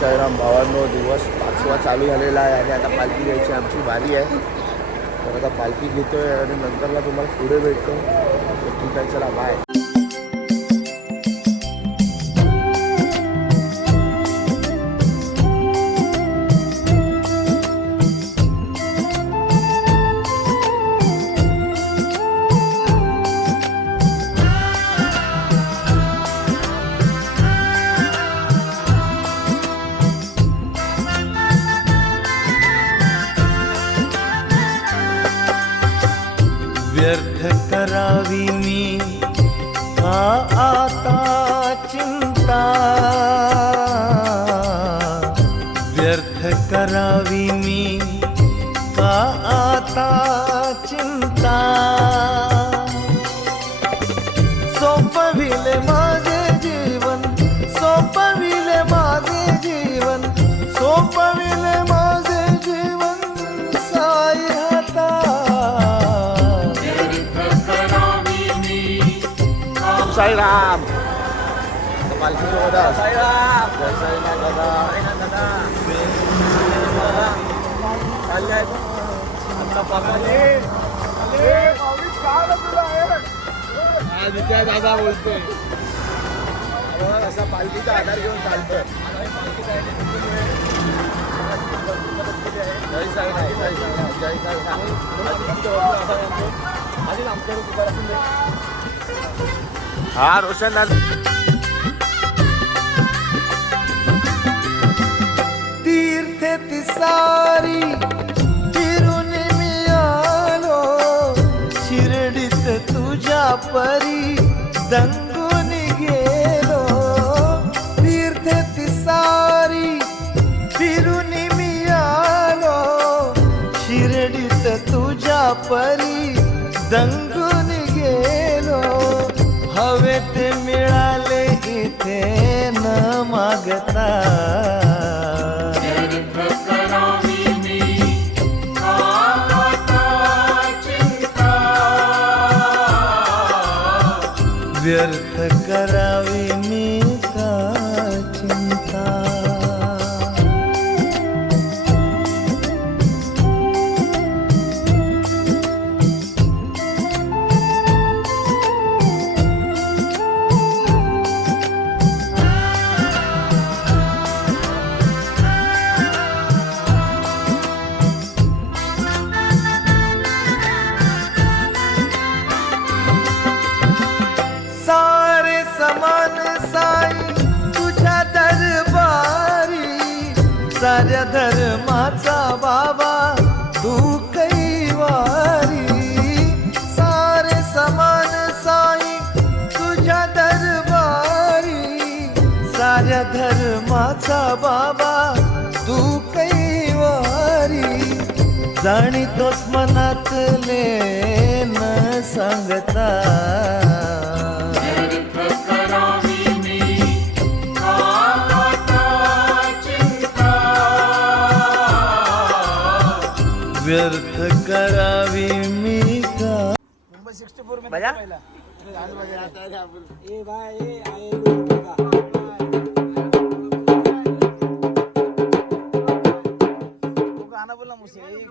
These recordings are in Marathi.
साईराम भावांनो, दिवस 5वा चालू झालेला आहे आणि आता पालखी घ्यायची आमची बारी आहे. तर आता पालखी घेतोय आणि नंतरला तुम्हाला पुढे भेटतो. तर ठीक आहे, चला बाय. व्यर्थ करावी मी का आता चिंता, व्यर्थ करावी मी का आता चिंता. सोपविले माझे जीवन, सोपविले माझे जीवन, सोपविले माझे जीवन साई हाता. साईराम पालखी सोबत साईराम जय साईनाथ दादा. दादा बोलतोय असा पालखीचा आधार घेऊन चालतोय. जय साईनाथ जय साईनाथ जय साईनाथ. हा रोशन तीर्थे तिसारी फिरून मी आलो, शिर्डीत तुझ्या परी दंगून गेलो. तीर्थे तिसारी फिरून मी आलो, शिर्डीत तुझ्या परी दंगून गेलो. हवे ते मिळाले इथे न मागता, व्यर्थ करावी मी का चिंता. सारे समान साई तुझ्या दरबारी, साऱ्या धर्माचा बाबा तू कैवारी. सारे समान साई तुझ्या दरबारी, साऱ्या धर्माचा बाबा तू कैवारी. जाणीतोस मनातले न सांगता, व्यर्थ करावी मी का. मुंबई 64 में बजा? पहला ए भाई ये आए लोग का वो गाना बोलना मुझसे एक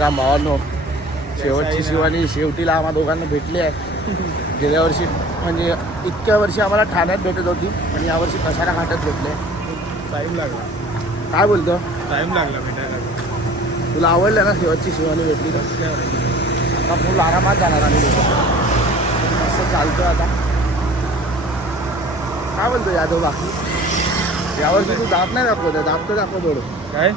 राम भावांनो, शेवटची शिवानी शेवटीला आम्हा दोघांना भेटली आहे. गेल्या वर्षी म्हणजे इतक्या वर्षी आम्हाला ठाण्यात भेटत होती आणि यावर्षी कशाला घाटात भेटले. टाइम लागला, काय बोलतो? टाइम लागला भेटायला. तुला आवडलं ना शेवटची शिवानी भेटली तर? आता फुल आरामात जाणार आम्ही लोक. मस्त चालतो आता. काय बोलतो यादव बाकी? यावर्षी तू दाब नाही दाखवत, दाब तर दाखव थोडं. काय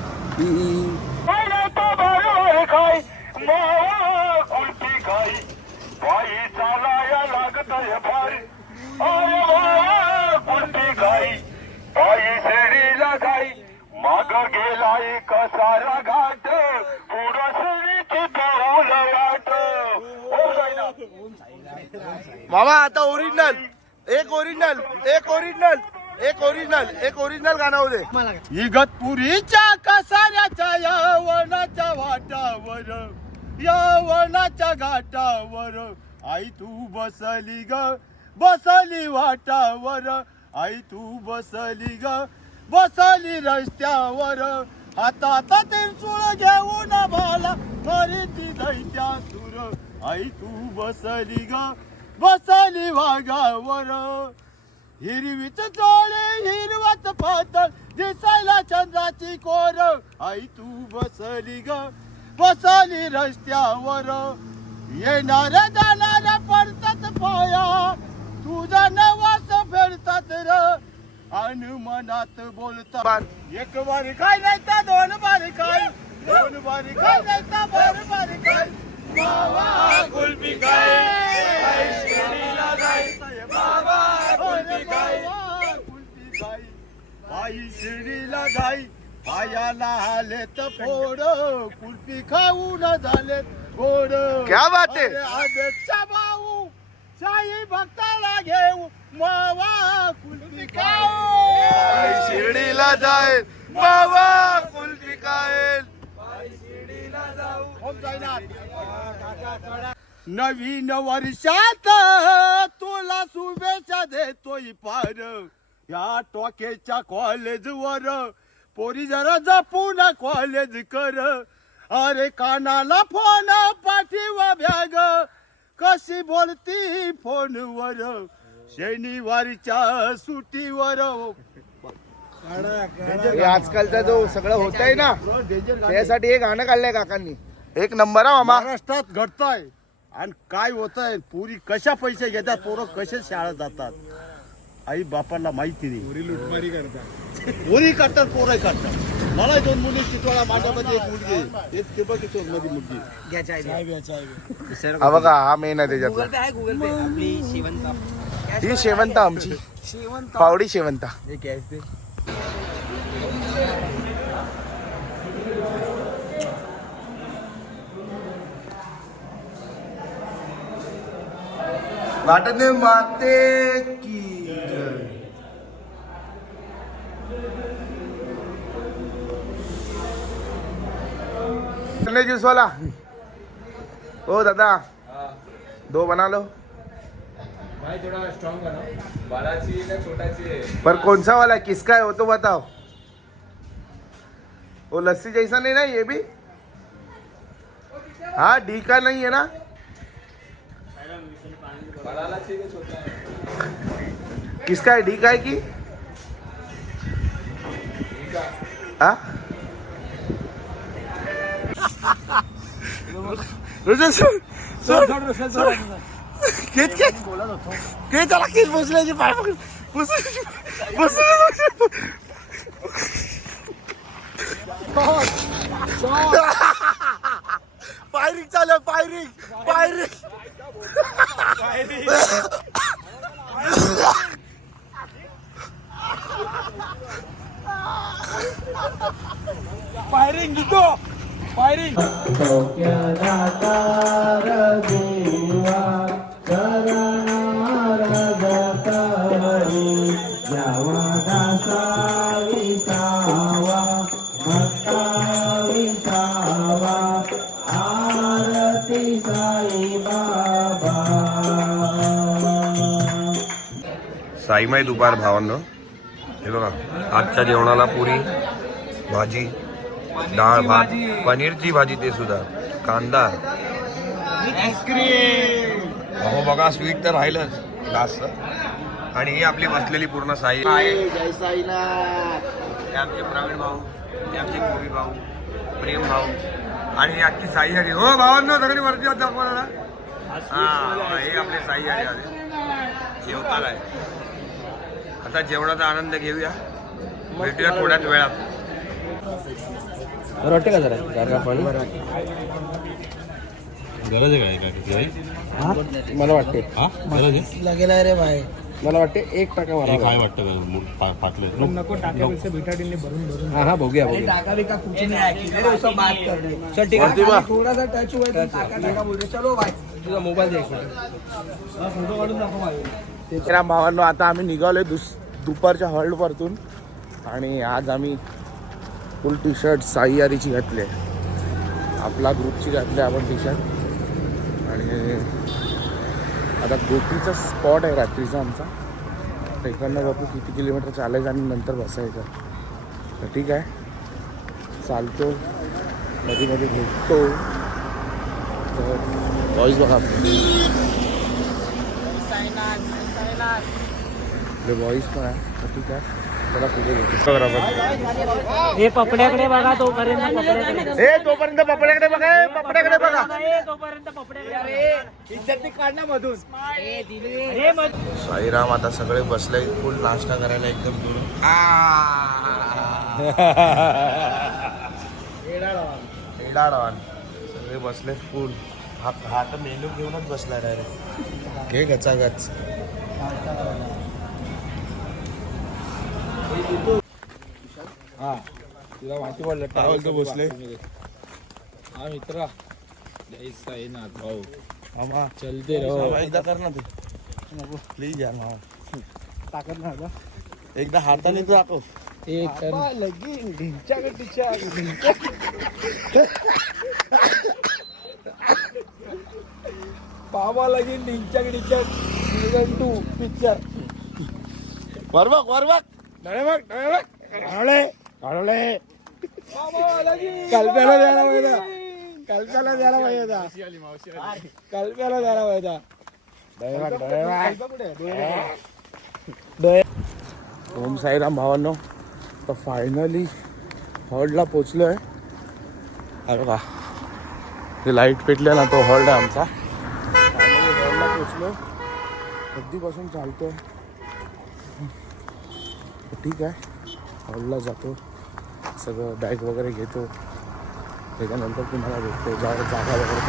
माग गेलाय कसारा घाट मामा आता ओरिजिनल एक ओरिजिनल गाणं होते. इगतपुरीच्या कसाऱ्याच्या यावनाच्या वाटावर, यावनाच्या घाटावर आई तू बसली ग, बसली वाटावर. आई तू बसली ग, बसली रस्त्यावर. हातात त्रिशूळ घेऊन भाला मरीची दैत्यासुर. आई तू बसली ग, बसली वाघावर. हिरवीच डोळे हिरवत पातळ दिसायला चंद्राची कोर. आई तू बसली ग, बसली रस्त्यावर. येणाऱ्या जाणाऱ्या पडतात पाया, तुझा नवास फेडतात र. आणि मनात बोलतात एक बारी काय नाही तर दोन बारी काय, दोन बारी काय नाही तर बार बारी काय. बाबा कुल्फी काय, शिर्डीला जायचंय बाबा कुल्फी काय, कुल्फी काय. आई शिर्डीला जाई, पायाला आलेत फोड, कुल्फी खाऊन झालेत गोड. क्या बात आहे. आदेशचा भाऊ साई भक्ताला घेऊ, मावा कुल्फी खाऊ. शिर्डीला जाईल बाबा कुल्फी खाईल. नवीन वर्षात तुला शुभेच्छा देतोय पार. या टोकेच्या कॉलेजवर पोरी जरा जपून कॉलेज कर. अरे कानाला फोन पाठीवा बॅग, कशी बोलती फोनवर शनिवारच्या सुट्टीवर. हे आजकालचा जो सगळं होत आहे ना, त्यासाठी हे गाणं काढलंय काकांनी. एक नंबर हा मामा. महाराष्ट्रात घडतंय आणि काय होतंय, पुरी कशा पैसे घेतात, पोरं कसे शाळेत जातात, आई बापाला माहिती नाही. पुरी लुटमारी करतात. पोरी करतात, पोरं करतात. मला 2 मुली चितवाळा, माझ्यामध्ये 1 मुलगी आहे, एक टिबक किशोर मध्ये मुलगी. हा बघा, हा मेन आहे त्याच्यातला. आहे गुगल पे आपली शेवंता. ही शेवंता आमची, पावडी शेवंता. हे काय असते? वाटने माते की जय. ज्यूस वाला ओ दादा, 2 बना लो भाई. थोड़ा स्ट्रॉन्ग बनाओ. बड़ा चाहिए ना छोटा चाहिए? पर कौन सा वाला है, किसका है वो तो बताओ. वो लस्सी जैसा नहीं ना ये भी? हाँ डी का नहीं है ना? बड़ा चाहिए छोटा है? किसका है, डी का है की? हाँ त्याला केस बसल्याची पाय फायरिंग चालू, फायरिंग फायरिंग. फायरिंग घेतो, फायरिंग. साईमाई दुपार भावांनो, हे बघा आजच्या जेवणाला पुरी भाजी, डाळ भात, पनीरची भाजी ते सुद्धा कांदा अहो बघा स्वीट तर राहिलंच जास्त. आणि ही आपली बसलेली पूर्ण साई आहे. जय साईनाथ. हे आमचे प्रवीण भाऊ, हे आमचे गोपी भाऊ, प्रेम भाऊ आणि ही आजची साई हरी. हो भावांनो सगळी वरती हात दाखवा जरा. हा हे आपले साई हरी आले जेवताल आहे. आता जेवणाचा आनंद घेऊया. भेटूया थोड्याच वेळात. वाटते का जरा गरज आहे काय मला वाटते गरज आहे लागेल रे भाई. मला वाटते 1% मला काय वाटतं फाटले नको टाक्यापेक्षा बिटाडीने भरून भरून. हा बघूया टाका बिका कुछ नहीं है वो सब बात कर रहे हैं. चल ठीक आहे. थोड़ा सा टच हुआ है तो टाका टाका बोल रहे चलो भाई तुझा मोबाईल दे. फोटो काढून दाखव भाई. राम भावांनो आता आम्ही निघालोय दुपारच्या हॉल्ट वरतून. आणि आज आम्ही फुल टी शर्ट साई यारीची घातले. आपला ग्रुपची घातले आपण टी शर्ट. आणि आता गोटीचा स्पॉट आहे रात्रीचा आमचा. तर इकडनं बघू किती किलोमीटर चालायचं आणि नंतर बसायचं. तर ठीक आहे चालतो मध्ये मध्ये भेटतो. तर वॉईस बघा वॉईस पण आहे. तर ठीक आहे चला पुढे घेतो. बरोबर हे पपड्याकडे बघा तोपर्यंत तोपर्यंत पपड्याकडे बघा. पपड्याकडे बघा. तोपर्यंत पपड्याकडे इज्जत काढणं मधून. साईराम आता सगळे बसले फुल नाश्ता करायला एकदम दूर. एडाडवान सगळे बसले फुल. हा तर मेनू घेऊनच बसला डायरेक्ट. घे गचागच. हा तुला माहिती पडलं काय बोलतो भोसले? हा मित्रा जायचं आहे ना भाऊ. आम्हा चलते रहो. एकदा कर ना तू नको प्लीज यार मामा. ताकद ना आता एकदा हाताने तू दाखव. एक लगीन ढिंच्या बाबा लगीन डिंच्या सीझन 2 पिक्चर. वर बघ डळे बघ हळले कल्प्याला द्यायला पाहिजे. कल्प्याला द्यायला पाहिजे. ओम साईराम भावांनो. तर फायनली हॉल्टला पोचलो आहे. अरे का ते लाईट पेटले ना तो हॉल्ट आहे आमचा. फायनली हॉल्टला पोचलो. कधीपासून चालतोय. ठीक आहे हॉलला जातो. सगळं बॅग वगैरे घेतो. त्याच्यानंतर तुम्हाला भेटतो. जागा वगैरे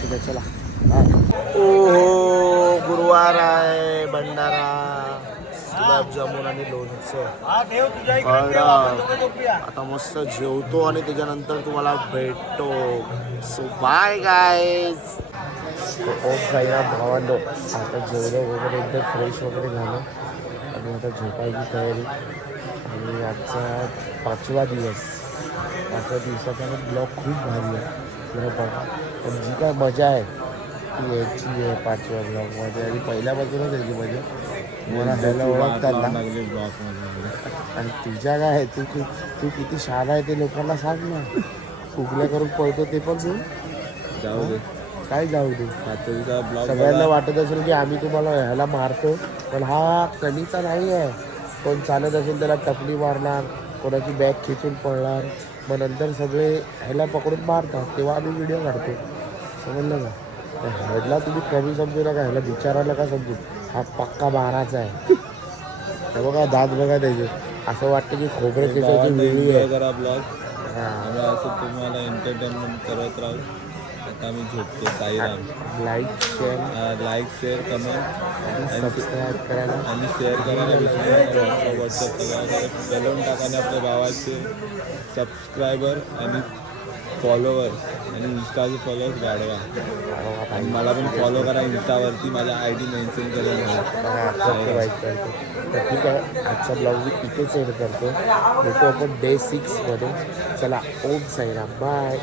ठीक आहे चला. ओ गुरुवार आहे. भंडारा गुलाबजामुन आणि लोणचं. आता मस्त जेवतो आणि त्याच्यानंतर तुम्हाला भेटतो. So bye guys. Om Sairam भावांनो. आता जेवलं वगैरे एकदम फ्रेश वगैरे झालं आणि आता झोपायची तयारी. आणि आजचा 5वा दिवस. 5व्या दिवसाचा ब्लॉग खूप भारी आहे. जरा बघा पण जी काय मजा आहे ती यायची आहे 5व्या ब्लॉगमध्ये. आणि पहिल्यापासूनच यायची मजा. मला ह्याला ओळखतात ना. आणि तुझ्या काय आहे तू किती शहाणा आहे ते लोकांना सांग ना. उगल्या करून पळतो ते पण तू जाऊ दे. काय जाऊ दे. ब्लॉग सगळ्यांना वाटत असेल की आम्ही तुम्हाला ह्याला मारतो. पण हा कणीचा नाही आहे. कोण चालत असेल त्याला टपली मारणार. कोणाची बॅग खिचून पळणार. मग नंतर सगळे ह्याला पकडून मारतात. तेव्हा आम्ही व्हिडिओ काढतो. समजलं का. ह्याला तुम्ही कमी समजू नका. ह्याला बिचारायला का समजू. हा पक्का मारायचा आहे. हे बघा दात बघा त्याचे. असं वाटतं की खोबरे खिचायची व्हिडिओ आहे. करा ब्लॉग. हां आम्ही असं तुम्हाला एंटरटेनमेंट करत राहू. आता आम्ही झोपतो. Sairam. Like share comment subscribe करायला आणि शेअर करायला विसरू नका. व्हॉट्सअप सगळ्या बोलवून टाकाने आपल्या गावाचे सबस्क्रायबर आणि फॉलोअर्स आणि इंस्टाचे फॉलोअर्स वाढवा. आणि मला पण फॉलो करा इंस्टावरती. माझ्या ID मेन्शन केलेलं आहे. तर ठीक आहे आजचा ब्लॉग मी इथेच एंड करतो. भेटू आपण डे 6 मध्ये. चला ओम साईराम बाय.